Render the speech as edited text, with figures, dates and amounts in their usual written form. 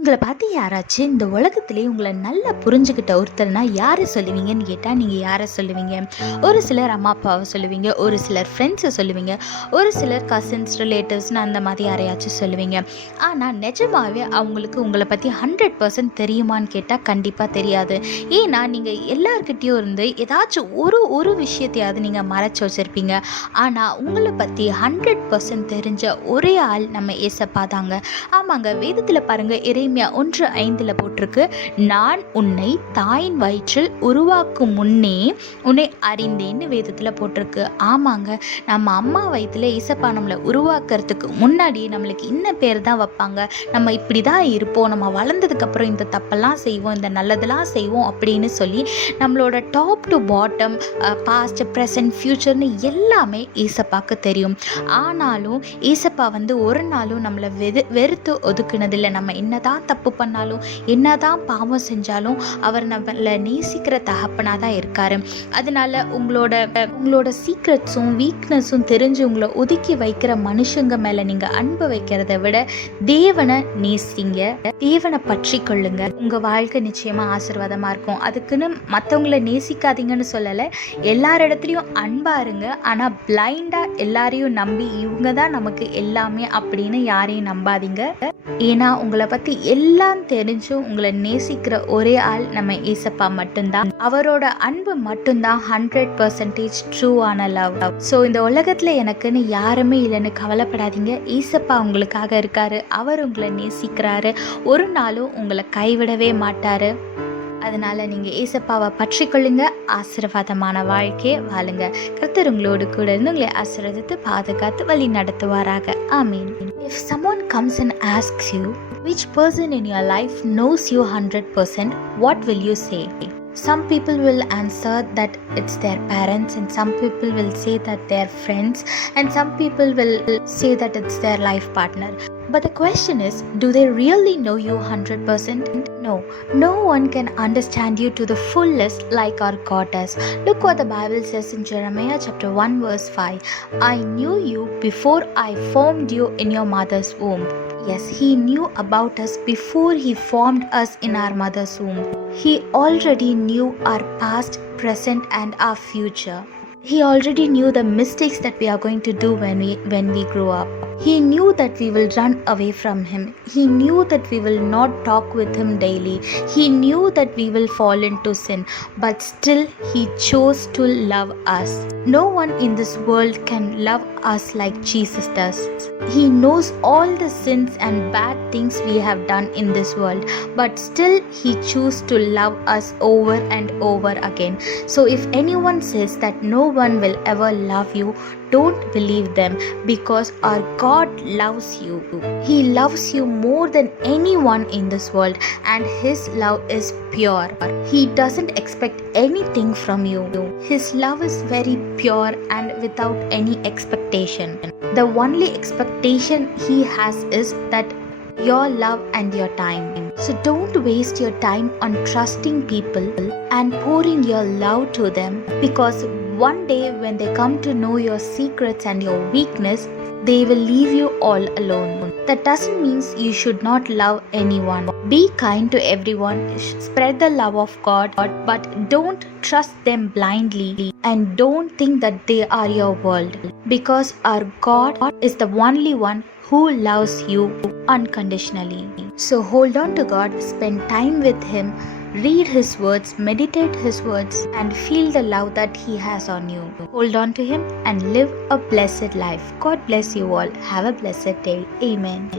உங்கள பார்த்து யாராச்சும் இந்த உலகத்திலே உங்கள நல்லா புரிஞ்சுக்கிட்ட ஒருத்தர்னா யாரை சொல்லுவீங்கன்னு கேட்டால் நீங்கள் யாரை சொல்லுவீங்க? ஒரு சிலர் அம்மா அப்பாவை சொல்லுவீங்க, ஒரு சிலர் ஃப்ரெண்ட்ஸை சொல்லுவீங்க, ஒரு சிலர் கசின்ஸ் ரிலேட்டிவ்ஸ்னு அந்த மாதிரி யாரையாச்சும் சொல்லுவீங்க. ஆனால் நிஜமாகவே அவங்களுக்கு உங்களை பற்றி 100% தெரியுமான்னு கேட்டால் கண்டிப்பாக தெரியாது. ஏன்னா நீங்கள் எல்லார்கிட்டேயும் இருந்து ஏதாச்சும் ஒரு விஷயத்தையாவது நீங்கள் மறைச்சி வச்சுருப்பீங்க. ஆனால் உங்களை பற்றி 100% தெரிஞ்ச ஒரே ஆள் நம்ம ஏசப்பா தாங்க. ஆமாங்க, வேதத்தில் பாருங்கள், எரேமியா 1:5 போட்டிருக்கு, நான் உன்னை தாயின் வயிற்றில் உருவாக்கும் முன்னே உன்னை அறிந்தேன்னு வேதத்தில் போட்டிருக்கு. ஆமாங்க, நம்ம அம்மா வயிற்றில் ஏசப்பா நம்மளை உருவாக்குறதுக்கு முன்னாடி நம்மளுக்கு இன்ன பேர் தான் வைப்பாங்க. நம்ம இப்படி தான் இருப்போம், நம்ம வளர்ந்ததுக்கப்புறம் இந்த தப்பெல்லாம் செய்வோம், இந்த நல்லதெல்லாம் செய்வோம் அப்படின்னு சொல்லி நம்மளோட top to bottom, past, present, ஃப்யூச்சர்னு எல்லாமே ஏசப்பாவுக்கு தெரியும். ஆனாலும் ஏசப்பா ஒரு நாளும் நம்மளை வெறுத்து ஒதுக்குனதில்லை. நம்ம என்னதான் தப்பு பண்ணாலும், என்னதான் பாவம் செஞ்சாலும் அவர் நம்மளை நேசிக்கிற தகப்பனாக தான் இருக்காரு. அதனால உங்களோட சீக்ரெட்ஸும் வீக்னஸும் தெரிஞ்சு உங்களை ஒதுக்கி வைக்கிற மனுஷங்க மேலே நீங்கள் அன்பு வைக்கிறத விட தேவனை நேசிங்க, தேவனை பற்றி கொள்ளுங்க. உங்கள் வாழ்க்கை நிச்சயமாக ஆசீர்வாதமாக இருக்கும். அதுக்குன்னு மற்றவங்களை நேசிக்காதீங்கன்னு சொல்லலை, எல்லாரிடத்துலையும் அன்பாக இருங்க. ஆனால் பிளைண்டாக எல்லாரையும் நம்பி இவங்க தான் நமக்கு எல்லாமே அப்படின்னு யாரையும் நம்பாதீங்க. ஏன்னா உங்களை பற்றி எல்லாம் தெரிஞ்சும் உங்களை நேசிக்கிற ஒரே ஆள் நம்ம ஏசப்பா மட்டும்தான். அவரோட அன்பு மட்டும்தான் 100% ட்ரூவான லவ். ஸோ இந்த உலகத்தில் எனக்குன்னு யாருமே இல்லைன்னு கவலைப்படாதீங்க. ஏசப்பா உங்களுக்காக இருக்காரு, அவர் உங்களை நேசிக்கிறாரு, ஒரு நாளும் உங்களை கைவிடவே மாட்டாரு. அதனால் நீங்கள் ஏசப்பாவை பற்றி கொள்ளுங்க, ஆசீர்வாதமான வாழ்க்கையை வாழுங்க. கர்த்தர் உங்களோடு கூட இருந்து உங்களை ஆசீர்வதித்து பாதுகாத்து வழி நடத்துவாராக. ஆமீன். If someone comes and asks you which person in your life knows you 100%, what will you say? Some people will answer that it's their parents, and some people will say that they're friends, and some people will say that it's their life partner. But the question is, do they really know you 100%? No. No one can understand you to the fullest like our God does. Look what the Bible says in Jeremiah chapter 1 verse 5. I knew you before I formed you in your mother's womb. Yes, He knew about us before He formed us in our mother's womb. He already knew our past, present, and our future. He already knew the mistakes that we are going to do when we grow up. He knew that we will run away from Him. He knew that we will not talk with Him daily. He knew that we will fall into sin. But still He chose to love us. No one in this world can love us like Jesus does. He knows all the sins and bad things we have done in this world. But still He chose to love us over and over again. So if anyone says that no one will ever love you, don't believe them, because our God loves you. He loves you more than anyone in this world, and His love is pure. He doesn't expect anything from you. His love is very pure and without any expectation. The only expectation He has is that your love and your time. So don't waste your time on trusting people and pouring your love to them, because one day when they come to know your secrets and your weakness, they will leave you all alone. That doesn't mean you should not love anyone. Be kind to everyone, spread the love of God, but don't trust them blindly, and don't think that they are your world, because our God is the only one who loves you unconditionally. So hold on to God, spend time with Him, read His words, meditate His words, and feel the love that He has on you. Hold on to Him and live a blessed life. God bless you all. Have a blessed day. Amen.